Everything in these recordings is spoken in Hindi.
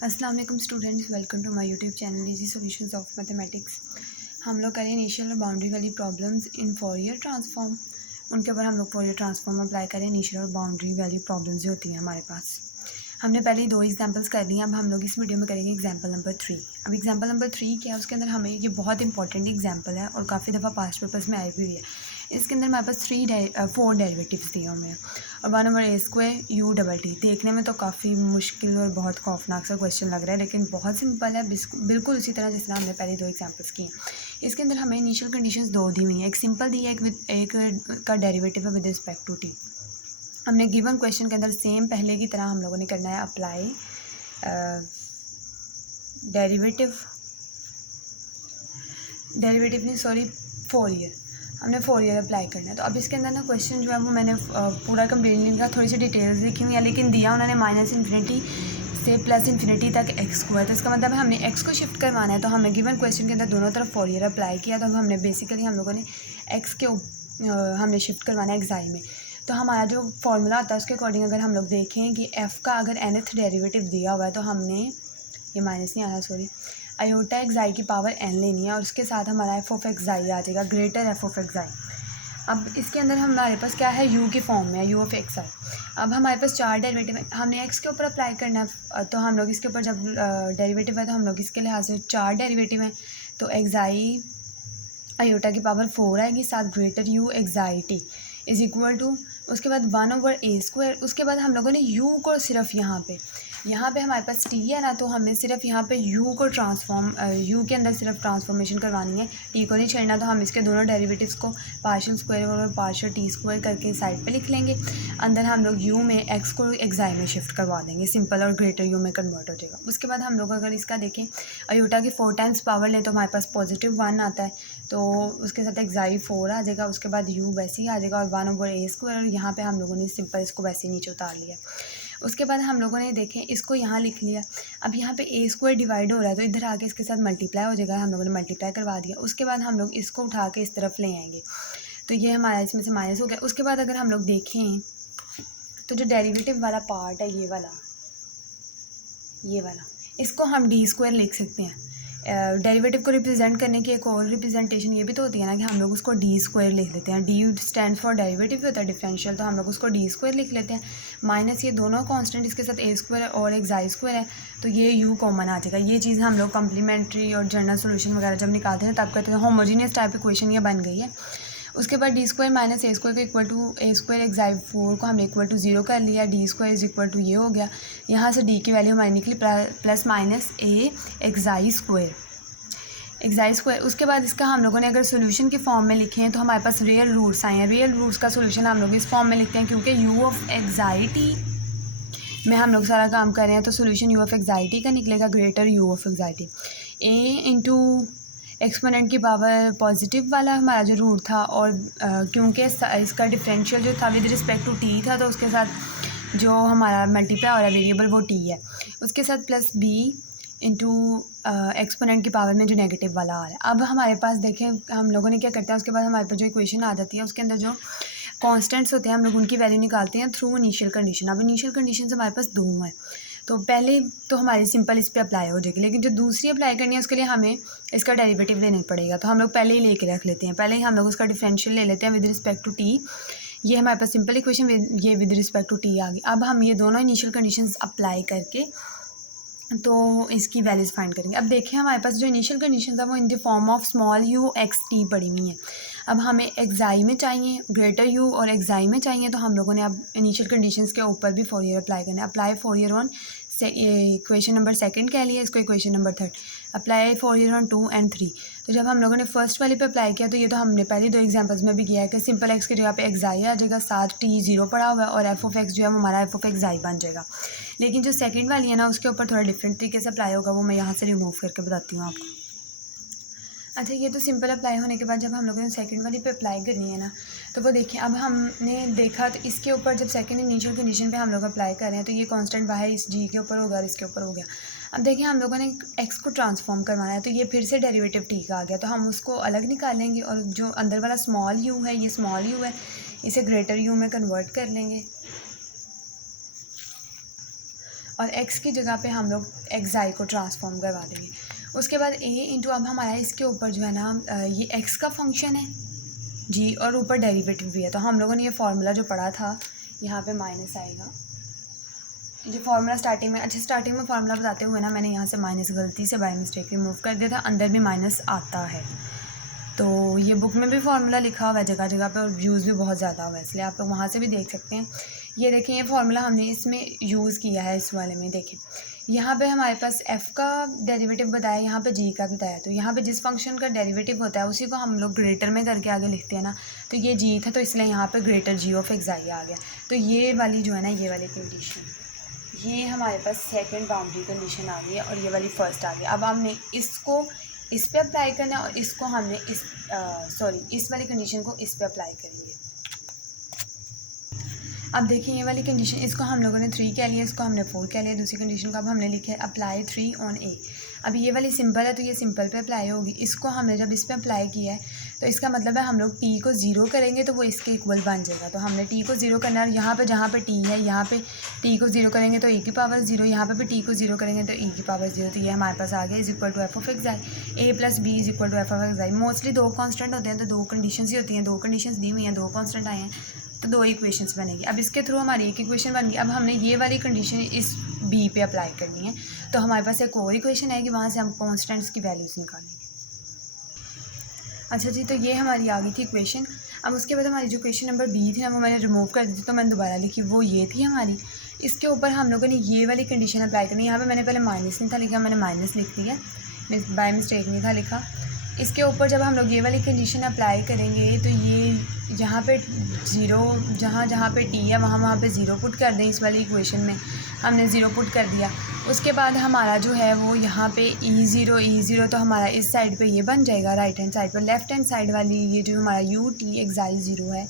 अस्सलाम वालेकुम students, welcome to my YouTube channel easy solutions of mathematics. हम लोग करें इनिशियल और बाउंड्री वाली प्रॉब्लम्स इन फोरियर ट्रांसफॉर्म। उनके ऊपर हम लोग फोरियर ट्रांसफॉर्म अप्लाई करें इनिशियल और बाउंड्री वाली प्रॉब्लम्स जो होती हैं हमारे पास। हमने पहले ही 2 एग्जांपल्स कर लिए, अब हम लोग इस वीडियो में करेंगे एग्जांपल नंबर 3। अब एग्जांपल नंबर 3 क्या है, उसके अंदर हमें ये बहुत इंपॉर्टेंट एग्जांपल है और काफ़ी दफ़ा पास्ट पेपर्स में आई भी हुई है। इसके अंदर हमारे पास 4 डेरिवेटिव्स दिए हुए हैं और 1/a² u∬t। देखने में तो काफ़ी मुश्किल और बहुत खौफनाक सा क्वेश्चन लग रहा है, लेकिन बहुत सिंपल है, बिल्कुल उसी तरह जिस तरह हमने पहले 2 एग्जांपल्स किए हैं। इसके अंदर हमें इनिशियल कंडीशंस 2 दी हुई हैं, एक सिंपल दी है, एक का डेरिवेटिव है विद रिस्पेक्ट टू टी। हमने गिवन क्वेश्चन के अंदर सेम पहले की तरह हम लोगों ने करना है अप्लाई डेरिवेटिव नहीं सॉरी फोरियर। हमने फोरियर अप्लाई करना है। तो अब इसके अंदर ना क्वेश्चन जो है वो मैंने पूरा कंप्लीट नहीं लिखा, थोड़ी सी डिटेल्स लिखी हुई है, लेकिन दिया उन्होंने -∞ से +∞ तक x को है। तो इसका मतलब है हमने x को शिफ्ट करवाना है। तो हमें गिवन क्वेश्चन के अंदर दोनों तरफ फोरियर अप्लाई किया। तो हमने बेसिकली हम लोगों ने x के हमने शिफ्ट करवाना है एक्साई में। तो हमारा जो फॉर्मूला आता है उसके अकॉर्डिंग अगर हम लोग देखें कि f का अगर nth डेरिवेटिव दिया हुआ है तो हमने ये माइनस नहीं आना सॉरी आयोटा एक्साई की पावर n लेनी है और उसके साथ हमारा f(x_i) आ जाएगा ग्रेटर f(x_i). अब इसके अंदर हमारे पास क्या है, u की फॉर्म में है u(x_i). अब हमारे पास 4 डेरिवेटिव है, हमने x के ऊपर अप्लाई करना है। तो हम लोग इसके ऊपर जब डेरिवेटिव है तो हम लोग इसके लिहाज से 4 डेरिवेटिव हैं। तो एक्साई आयोटा की पावर 4 आएगी, साथ greater u(x_i_t) is equal to उसके बाद 1/a²। उसके बाद हम लोगों ने u को सिर्फ यहाँ पे हमारे पास t है ना, तो हमें सिर्फ यहाँ पे u को u के अंदर सिर्फ ट्रांसफॉर्मेशन करवानी है, t को नहीं छेड़ना। तो हम इसके दोनों डेरिवेटिव्स को पार्शियल स्क्वायर और पार्शियल t² करके साइड पे लिख लेंगे। अंदर हम लोग u में x को एक्साई में शिफ्ट करवा देंगे, सिंपल, और ग्रेटर u में कन्वर्ट हो जाएगा। उसके बाद हम लोग अगर इसका देखें आयोटा की 4 टाइम्स पावर लें तो हमारे पास +1 आता है, तो उसके साथ एक्साई 4 आ जाएगा। उसके बाद u वैसे ही आ जाएगा और 1/a², और यहाँ पे हम लोगों ने सिंपल इसको वैसे ही नीचे उतार लिया। उसके बाद हम लोगों ने देखें इसको यहाँ लिख लिया। अब यहाँ पे a² डिवाइड हो रहा है तो इधर आके इसके साथ मल्टीप्लाई हो जाएगा, हम लोगों ने मल्टीप्लाई करवा दिया। उसके बाद हम लोग इसको उठा के इस तरफ ले आएंगे, तो ये हमारा इसमें से माइनस हो गया। उसके बाद अगर हम लोग देखें तो जो डेरिवेटिव वाला पार्ट है ये वाला इसको हम d² लिख सकते हैं। डेरिवेटिव को रिप्रेजेंट करने की एक और रिप्रेजेंटेशन ये भी तो होती है ना कि हम लोग उसको d² लिख लेते हैं। d स्टैंड फॉर डेरिवेटिव होता है डिफरेंशियल, तो हम लोग उसको d² लिख लेते हैं। माइनस ये दोनों कांस्टेंट, इसके साथ a² और एक्साई² है, तो ये u कॉमन आ जाएगा। ये चीज़ हम लोग कम्प्लीमेंट्री और जनरल सोल्यूशन वगैरह जब निकालते हैं तब कहते हैं होमोजीनियस टाइप इक्वेशन ये बन गई है। उसके बाद d² - a² को इक्वल टू a² एक्साई 4 को हमने इक्वल टू 0 कर लिया, d² इज इक्वल टू ये हो गया। यहाँ से d की वैल्यू हमारी निकली +- a एक्साई²। उसके बाद इसका हम लोगों ने अगर सोल्यूशन की फॉर्म में लिखे हैं तो हमारे पास रियल रूट्स आए हैं। रियल रूट्स का सोल्यूशन हम लोग इस फॉर्म में लिखते हैं क्योंकि u(x_i_t) में हम लोग सारा काम कर रहे हैं, तो सोल्यूशन u(x_i_t) का निकलेगा greater u(x_i_t). a into exponent की पावर पॉजिटिव वाला हमारा जो रूट था, और क्योंकि इसका डिफरेंशियल जो था विद रिस्पेक्ट टू t था, तो उसके साथ जो हमारा मल्टीप्लाई हो रहा है वेरिएबल वो t है। उसके साथ +b इंटू एक्सपोनेंट की पावर में जो नेगेटिव वाला आ रहा है। अब हमारे पास देखें हम लोगों ने क्या करते हैं, उसके बाद हमारे पास जो इक्वेशन आ जाती है उसके अंदर जो कांस्टेंट्स होते हैं हम लोग उनकी वैल्यू निकालते हैं थ्रू इनिशियल कंडीशन। अब इनिशियल कंडीशन हमारे पास 2 हैं, तो पहले तो हमारी सिंपल इस पर अप्लाई हो जाएगी, लेकिन जो दूसरी अप्लाई करनी है उसके लिए हमें इसका डेरिवेटिव लेना पड़ेगा। तो हम लोग पहले ही लेके रख लेते हैं, पहले ही हम लोग उसका डिफरेंशियल ले लेते हैं विद रिस्पेक्ट टू टी। ये हमारे पास सिंपल इक्वेशन ये विद रिस्पेक्ट टू टी आ गई। अब हम ये दोनों इनिशियल कंडीशंस अप्लाई करके तो इसकी वैल्यूज़ फाइंड करेंगे। अब देखें हमारे पास जो इनिशियल कंडीशन है वो in the form of small u(x_t) पड़ी हुई है। अब हमें एक्साई में चाहिए, ग्रेटर u और एक्साई में चाहिए, तो हम लोगों ने अब इनिशियल कंडीशंस के ऊपर भी फोरियर अप्लाई करना है। Apply Fourier on equation number 2 कह लिया इसको, equation number 3 apply Fourier on 2 and 3। तो जब हम लोगों ने फर्स्ट वाले पे अप्लाई किया तो ये तो हमने पहले 2 एग्जांपल्स में भी किया है कि सिंपल x की जगह पे एक्साई आ जाएगा, साथ t 0 पड़ा हुआ है, और f(x) जो है हमारा f(x_i) बन जाएगा। लेकिन जो सेकंड वाली है ना उसके ऊपर थोड़ा डिफरेंट तरीके से अप्लाई होगा, वो मैं यहाँ से रिमूव करके बताती हूँ आपको। अच्छा, ये तो सिंपल अप्लाई होने के बाद जब हम लोगों ने सेकंड वाली पे अप्लाई करनी है ना, तो वो देखिए अब हमने देखा तो इसके ऊपर जब सेकंड इनिशियल कंडीशन पे हम लोग अप्लाई कर रहे हैं तो ये कांस्टेंट बाहर इस g के ऊपर होगा और इसके ऊपर हो गया। अब देखिए हम लोगों ने x को ट्रांसफॉर्म करवाना है, तो ये फिर से डेरिवेटिव t का आ गया, तो हम उसको अलग निकालेंगे और जो अंदर वाला स्मॉल u है, ये स्मॉल u है, इसे ग्रेटर u में कन्वर्ट कर लेंगे। और एक्स की जगह पे हम लोग एक्साई को ट्रांसफॉर्म करवा देंगे। उसके बाद ए इंटू अब हमारा इसके ऊपर जो है ना ये एक्स का फंक्शन है जी, और ऊपर डेरिवेटिव भी है। तो हम लोगों ने ये फार्मूला जो पढ़ा था यहाँ पे माइनस आएगा, जो फार्मूला स्टार्टिंग में, अच्छा स्टार्टिंग में फार्मूला बताते हुए ना मैंने यहाँ से माइनस गलती से बाय मिस्टेक रिमूव कर दिया था, अंदर भी माइनस आता है। तो ये बुक में भी फार्मूला लिखा हुआ है जगह जगह पे और यूज़ भी बहुत ज़्यादा हुआ है, इसलिए आप लोग वहाँ से भी देख सकते हैं। ये देखें, ये फार्मूला हमने इसमें यूज़ किया है इस वाले में। देखें यहाँ पे हमारे पास f का डेरिवेटिव बताया, यहाँ पे g का बताया। तो यहाँ पे जिस फंक्शन का डेरिवेटिव होता है उसी को हम लोग ग्रेटर में करके आगे लिखते हैं ना। तो ये g था तो इसलिए यहाँ पे ग्रेटर g ऑफ एक्साई आ गया। तो ये वाली जो है ना, ये वाली कंडीशन, ये हमारे पास सेकंड बाउंड्री कंडीशन आ गई है और ये वाली फर्स्ट आ गई। अब हमने इसको इस पे अप्लाई करना है और इसको हमने इस वाली कंडीशन को इस पे अप्लाई करेंगे। अब देखिए ये वाली कंडीशन, इसको हम लोगों ने 3 कह लिया, इसको हमने 4 कह लिया। दूसरी कंडीशन को अब हमने लिखा है अप्लाई 3 ऑन ए। अब ये वाली सिंपल है तो ये सिंपल पे अप्लाई होगी। इसको हमने जब इस पे अप्लाई किया है तो इसका मतलब है हम लोग टी को 0 करेंगे तो वो इसके इक्वल बन जाएगा। तो हमने टी को 0 करना है, यहाँ पे जहाँ पे टी है यहाँ पे टी को 0 करेंगे तो e की पावर 0, यहाँ पे भी टी को 0 करेंगे तो e की पावर 0। तो ये हमारे पास आ गया is equal to f of xi a plus b is equal to f of xi. Mostly 2 constant होते हैं तो 2 कंडीशन ही होती हैं, 2 कंडीशन दी हुई हैं, 2 कॉन्स्टेंट आए हैं तो 2 इक्वेशंस बनेगी। अब इसके थ्रू हमारी एक इक्वेशन बन गई। अब हमने ये वाली कंडीशन इस बी पे अप्लाई करनी है तो हमारे पास एक और इक्वेशन है कि वहाँ से हम कॉन्स्टेंट्स की वैल्यूज़ निकालेंगे। अच्छा जी, तो ये हमारी आ गई थी इक्वेशन। अब उसके बाद हमारी जो क्वेश्चन नंबर बी थी ना वो मैंने रिमूव कर दी थी तो मैंने दोबारा लिखी, वो ये थी हमारी। इसके ऊपर हम लोगों ने ये वाली कंडीशन अप्लाई करनी है। यहाँ पे मैंने पहले माइनस नहीं था लिखा, मैंने माइनस लिख दिया, बाय मिस्टेक नहीं था लिखा। इसके ऊपर जब हम लोग ये वाली कंडीशन अप्लाई करेंगे तो ये यहाँ पे 0 जहाँ पे टी है वहाँ पे 0 पुट कर दें। इस वाली इक्वेशन में हमने 0 पुट कर दिया। उसके बाद हमारा जो है वो यहाँ पे e0 तो हमारा इस साइड पे ये बन जाएगा राइट हैंड साइड पर। लेफ़्ट हैंड साइड वाली ये जो हमारा ut एक्साई 0 है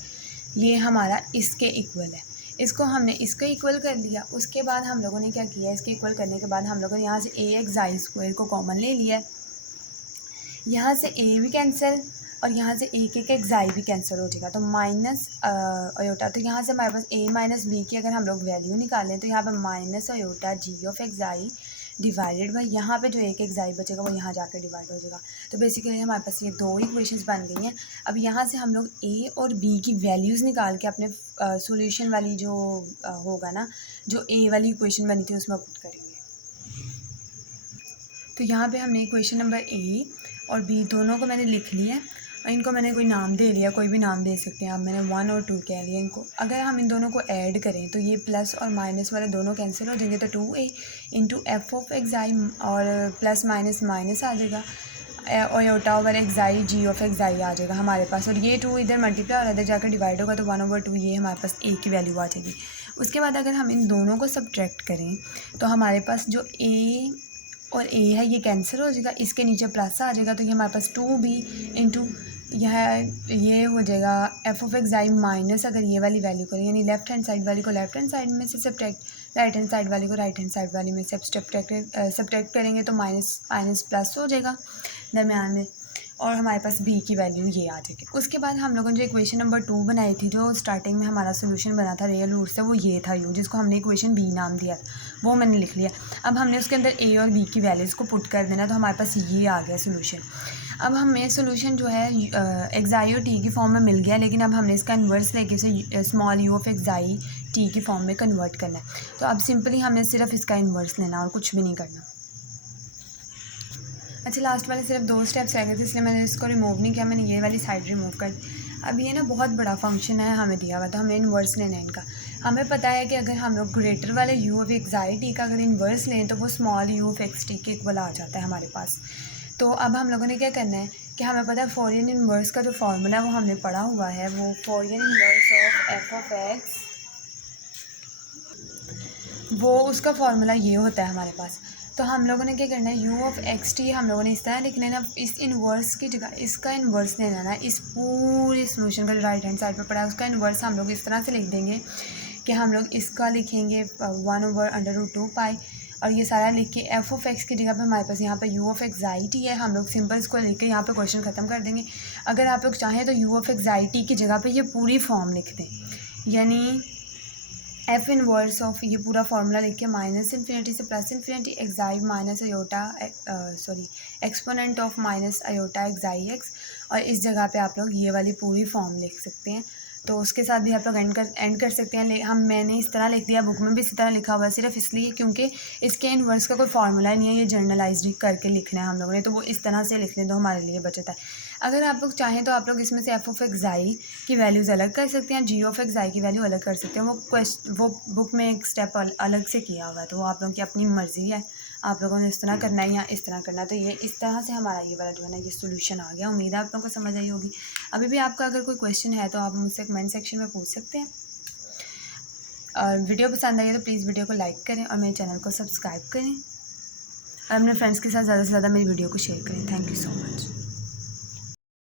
ये हमारा इसके इक्वल है। इसको हमने इसको इक्वल कर लिया। उसके बाद हम लोगों ने क्या किया, इसके इक्वल करने के बाद हम लोगों ने यहाँ से a एक्साई स्क्वायर को कॉमन ले लिया है। यहाँ से a भी कैंसिल और यहाँ से एक एक्साई भी कैंसिल हो जाएगा तो माइनस अयोटा। तो यहाँ से हमारे पास a माइनस बी की अगर हम लोग वैल्यू निकालें तो यहाँ पे minus iota g of एक्साई divided by यहाँ पे जो एक एक्साई बचेगा वो यहाँ जाकर डिवाइड हो जाएगा। तो बेसिकली हमारे पास ये 2 इक्वेशंस बन गई हैं। अब यहाँ से हम लोग a और b की वैल्यूज़ निकाल के अपने सॉल्यूशन वाली जो होगा ना, जो a वाली इक्वेशन बनी थी उसमें पुट करेंगे। तो यहाँ पे हमने इक्वेशन नंबर a और b दोनों को मैंने लिख लिया है और इनको मैंने कोई नाम दे लिया, कोई भी नाम दे सकते हैं आप। मैंने 1 और 2 कह लिया इनको। अगर हम इन दोनों को ऐड करें तो ये प्लस और माइनस वाले दोनों कैंसिल हो जाएंगे तो 2a इंटू एफ ऑफ एक्साई और प्लस माइनस माइनस आ जाएगा और iota over xi g of xi आ जाएगा हमारे पास। और ये 2 इधर मल्टीप्लाई और इधर जाकर डिवाइड होगा तो 1/2 ये हमारे पास a की वैल्यू आ जाएगी। उसके बाद अगर हम इन दोनों को सब्ट्रैक्ट करें तो हमारे पास जो a और a है ये कैंसिल हो जाएगा, इसके नीचे प्लस आ जाएगा तो ये हमारे पास 2b इंटू ये हो जाएगा एफ ऑफ एक्साई माइनस अगर ये वाली वैल्यू करें यानी लेफ्ट हैंड साइड वाली को लेफ्ट हैंड साइड में से सब्ट्रैक्ट, राइट हैंड साइड वाली को राइट हैंड साइड वाली में से सब्ट्रैक्ट करेंगे तो माइनस माइनस प्लस हो जाएगा दरमियान में और हमारे पास b की वैल्यू ये आ जाएगी। उसके बाद हम लोगों ने जो इक्वेशन नंबर 2 बनाई थी, जो स्टार्टिंग में हमारा सोल्यूशन बना था रियल रूट से, वो ये था u, जिसको हमने इक्वेशन b नाम दिया, वो मैंने लिख लिया। अब हमने उसके अंदर a और b की वैल्यूज़ को पुट कर देना तो हमारे पास ये आ गया सोल्यूशन। अब हमें सोल्यूशन जो है एक्साई और टी की फॉर्म में मिल गया, लेकिन अब हमने इसका इन्वर्स लेके इसे स्मॉल u ऑफ एक्साई टी की फॉर्म में कन्वर्ट करना है। तो अब सिंपली हमने सिर्फ इसका इन्वर्स लेना और कुछ भी नहीं करना। अच्छा, लास्ट वाले सिर्फ 2 स्टेप्स रह गए थे इसलिए मैंने इसको रिमूव नहीं किया, मैंने ये वाली साइड रिमूव कर दी। अब ये ना बहुत बड़ा फंक्शन है हमें दिया हुआ, तो हमें इन्वर्स लेना है इनका। हमें पता है कि अगर हम लोग ग्रेटर वाले u ऑफ एक्साई टी का अगर इन्वर्स लें तो वो small u of x T के इक्वल आ जाता है हमारे पास। तो अब हम लोगों ने क्या करना है कि हमें पता है फोरियन इन्वर्स का जो फार्मूला है वो हमने पढ़ा हुआ है, वो फोरियन inverse of F of x, वो उसका फार्मूला ये होता है हमारे पास। तो हम लोगों ने क्या करना है, u ऑफ एक्स टी हम लोगों ने इस तरह लिख लेना, इस इन्वर्स की जगह इसका इन्वर्स लेना ना, इस पूरे सोल्यूशन का जो राइट हैंड साइड पर पड़ा है उसका इन्वर्स हम लोग इस तरह से लिख देंगे कि हम लोग इसका लिखेंगे 1/√2 पाई और ये सारा लिख के एफ ऑफ एक्स की जगह पे हमारे पास यहाँ पे u ऑफ एक्साई टी है, हम लोग सिंपल इसको लिख के यहाँ पे क्वेश्चन ख़त्म कर देंगे। अगर आप लोग चाहें तो u ऑफ एक्साई टी की जगह पे ये पूरी फॉर्म लिख दें, यानी एफ इनवर्स ऑफ ये पूरा फार्मूला लिख के माइनस इन्फिनिटी से plus infinity एक्साई minus iota exponent of minus iota एक्साई x, और इस जगह पे आप लोग ये वाली पूरी फॉर्म लिख सकते हैं। तो उसके साथ भी आप लोग एंड कर सकते हैं। मैंने इस तरह लिख दिया, बुक में भी इसी तरह लिखा हुआ है, सिर्फ इसलिए क्योंकि इसके इन्वर्स का कोई फार्मूला नहीं है, ये जर्नलाइज करके लिखना है हम लोगों ने, तो वो इस तरह से लिख लें तो हमारे लिए बचत है। अगर आप लोग चाहें तो आप लोग इसमें से एफ ऑफ एक्साई की वैल्यूज़ अलग कर सकते हैं, जी ऑफ एक्साई की वैल्यू अलग कर सकते हैं। वो बुक में एक स्टेप अलग से किया हुआ है, तो वो आप लोगों की अपनी मर्ज़ी है, आप लोगों ने इस तरह करना है या इस तरह करना है। तो ये इस तरह से हमारा ये वाला जो है ना ये सोल्यूशन आ गया। उम्मीद है आप लोगों को समझ आई होगी। अभी भी आपका अगर कोई क्वेश्चन है तो आप मुझसे कमेंट सेक्शन में पूछ सकते हैं। और वीडियो पसंद आई है तो प्लीज़ वीडियो को लाइक करें और मेरे चैनल को सब्सक्राइब करें और अपने फ्रेंड्स के साथ ज़्यादा से ज़्यादा मेरी वीडियो को शेयर करें। Thank you so much.